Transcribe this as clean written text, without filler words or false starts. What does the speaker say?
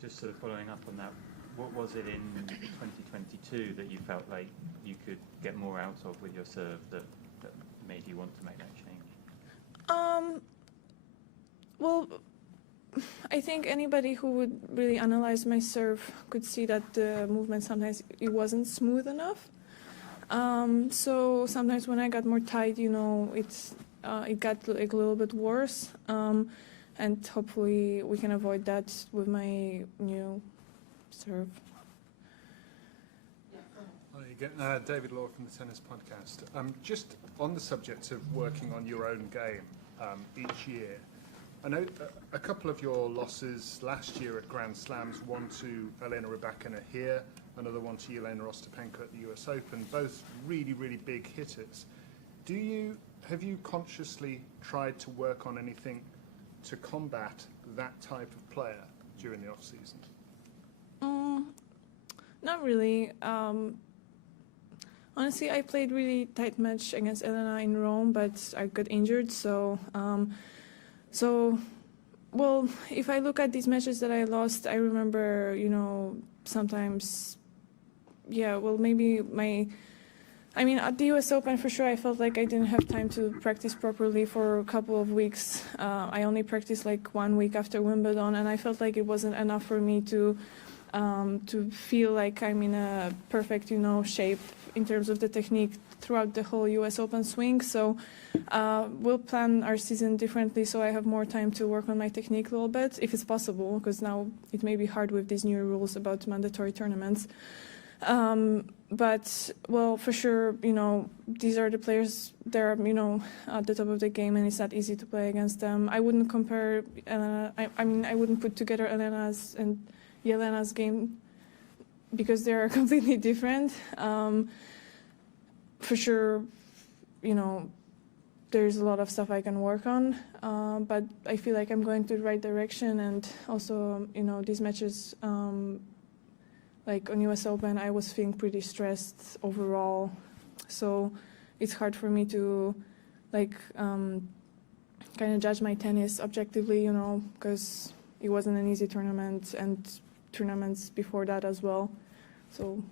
just sort of following up on that, what was it in 2022 that you felt like you could get more out of with your serve that made you want to make that change? Well, I think anybody who would really analyze my serve could see that the movement sometimes it wasn't smooth enough. So sometimes when I got more tight, it got like a little bit worse. And hopefully we can avoid that with my new serve. Hi again, David Law from the Tennis Podcast. Just on the subject of working on your own game each year, I know a couple of your losses last year at Grand Slams, one to Elena Rybakina here, another one to Jelena Ostapenko at the US Open, both really, really big hitters. Have you consciously tried to work on anything to combat that type of player during the off-season? Not really. Honestly, I played really tight match against Elena in Rome, but I got injured, well, if I look at these matches that I lost, I remember, sometimes, maybe at the US Open, for sure, I felt like I didn't have time to practice properly for a couple of weeks. I only practiced like 1 week after Wimbledon, and I felt like it wasn't enough for me to feel like I'm in a perfect, shape in terms of the technique throughout the whole US Open swing. So we'll plan our season differently so I have more time to work on my technique a little bit, if it's possible, because now it may be hard with these new rules about mandatory tournaments. But, well, for sure, these are the players, they're, at the top of the game, and it's not easy to play against them. I wouldn't compare, I wouldn't put together Elena's and Jelena's game because they're completely different. For sure, there's a lot of stuff I can work on, but I feel like I'm going to the right direction, and also, these matches, like on US Open, I was feeling pretty stressed overall, so it's hard for me to, kind of judge my tennis objectively, because it wasn't an easy tournament, and tournaments before that as well, so